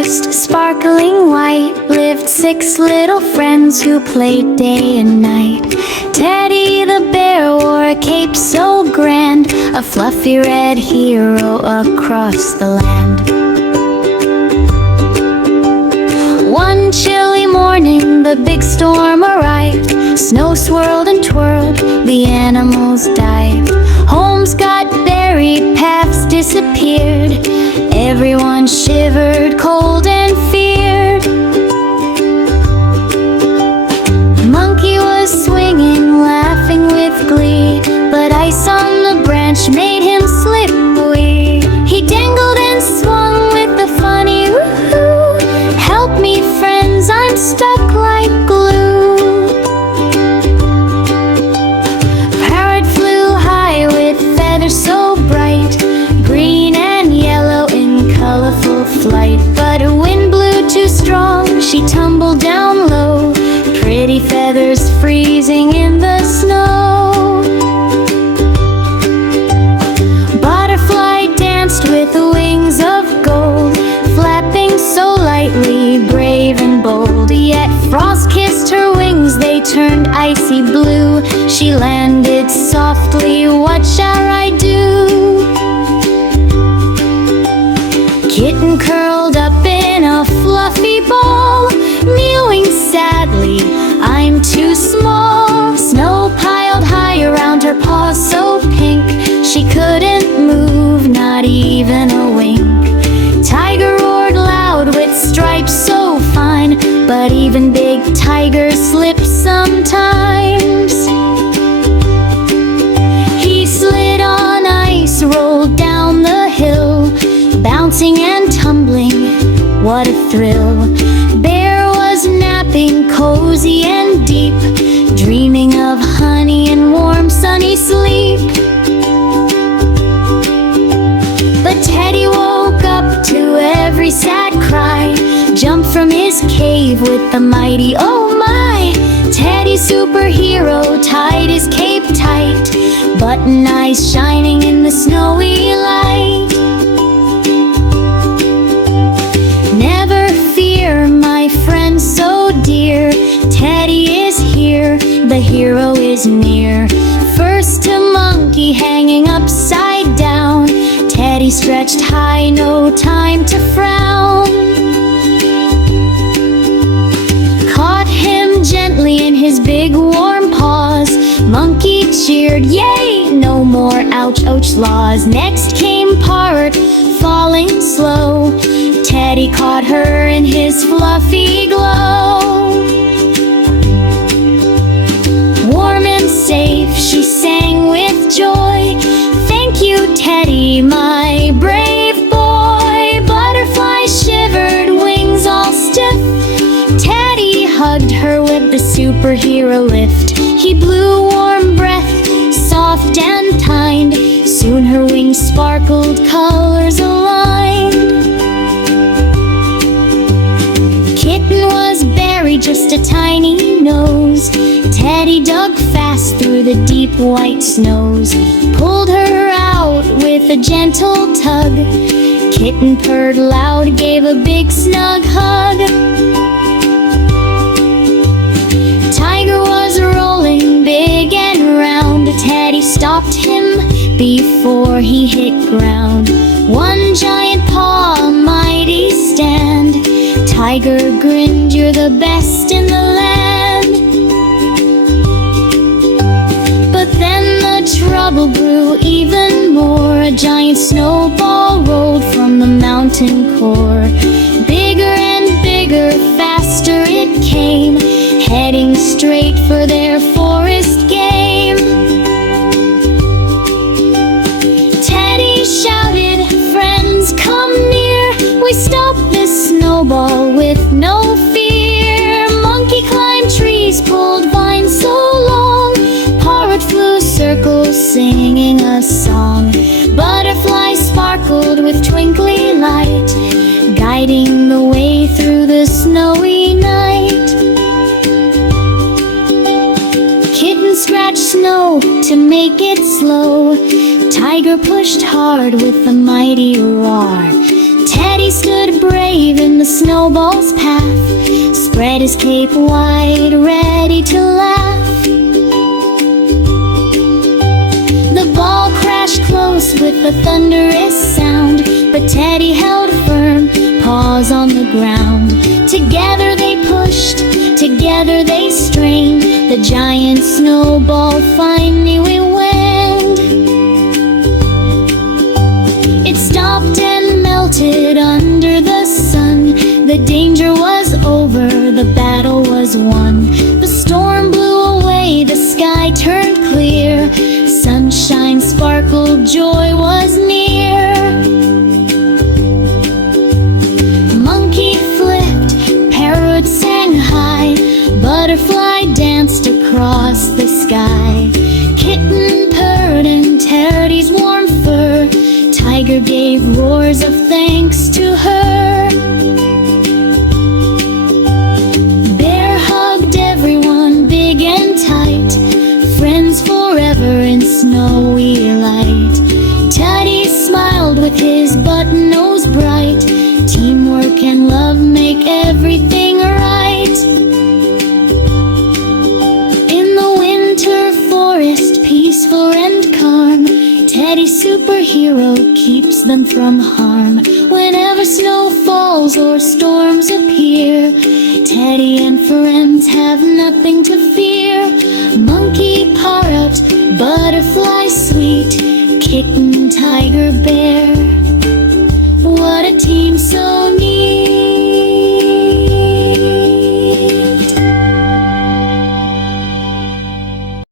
forest, sparkling white, lived 6 little friends who played day and night. Teddy the bear wore a cape so grand, a fluffy red hero across the land. One chilly morning, the big storm arrived. Snow swirled and twirled, the animals dived. Homes got buried, paths disappeared. Everyone shivered, cold and feared. Monkey was swinging, laughing with glee, but ice on the branch made him slippery. He dangled and swung with a funny woo-hoo. Help me, friends, I'm stuck like glue. Parrot flew high with feathers so bright, green and yellow in colorful flight. But her wind blew too strong, she tumbled down low, pretty feathers freezing in the snow. Butterfly danced with wings of gold, flapping so lightly, brave and bold. Yet frost kissed her wings, they turned icy blue. She landed softly, what shall I do? Kitten curled up in a fluffy ball, mewing sadly, I'm too small. Snow piled high around her paws so pink, she couldn't move, not even a wink. Tiger roared loud with stripes so fine, but even big tigers slip sometimes. He slid on ice, rolled down the hill, bouncing and tumbling, what a thrill. Bear was napping, cozy and deep, dreaming of honey and warm sunny sleep. But Teddy woke up to every sad cry, jumped from his cave with the mighty oh my. Teddy superhero tied his cape tight, button eyes shining in the snowy light. Never fear, my friend so dear, Teddy is here, the hero is near. First to Monkey hanging upside down, Teddy stretched high, no time to frown. Caught him gently in his big warm paws, Monkey cheered, yay, no more ouch ouch laws. Next came Parrot, falling slow, Teddy caught her in his fluffy glow. Warm and safe, she sang with joy, thank you, Teddy, my brave boy. Butterfly shivered, wings all stiff, Teddy hugged her with the superhero lift. He blew warm breath, soft and kind, soon her wings sparkled, colors aligned. Kitten was buried, just a tiny nose, Teddy dug fast through the deep white snows, pulled her out with a gentle tug. Kitten purred loud, gave a big snug hug. Tiger was rolling big and round, Teddy stopped him before he hit ground. One giant paw, a mighty stand, Tiger grinned, you're the best in the land. But then the trouble grew even more, a giant snowball rolled from the mountain core. Bigger and bigger, faster it came, heading straight for their forest game. Teddy shouted, friends come near, we stop this snowball with no fear. Monkey climbed trees, pulled vines so long, Parrot flew circles singing a song. Butterfly sparkled with twinkly light, guiding the way through the snowy night. Kitten scratched snow to make it slow, Tiger pushed hard with a mighty roar. Teddy stood brave in the snowball's path, spread his cape wide, ready to laugh. The ball crashed close with a thunderous sound, but Teddy held firm, paws on the ground. Together they pushed, together they strained, the giant snowball finally went. It stopped and melted under the sun. The danger was over, the battle was won. The storm blew away, the sky turned clear. Sunshine sparkled, joy was near. Monkey flipped, parrot sang high, butterfly danced across the sky. Kitten purred in Teddy's warm fur, tiger gave roars of thanks to her. Bear hugged everyone big and tight, friends forever in snowy light. Teddy smiled with his button nose bright, teamwork and love make everything right. In the winter forest, peaceful and calm, Teddy's superhero keeps them from harm. Whenever snow falls or storms appear, Teddy and friends have nothing to fear. Monkey, parrot, butterfly sweet, kitten, tiger, bear, what a team so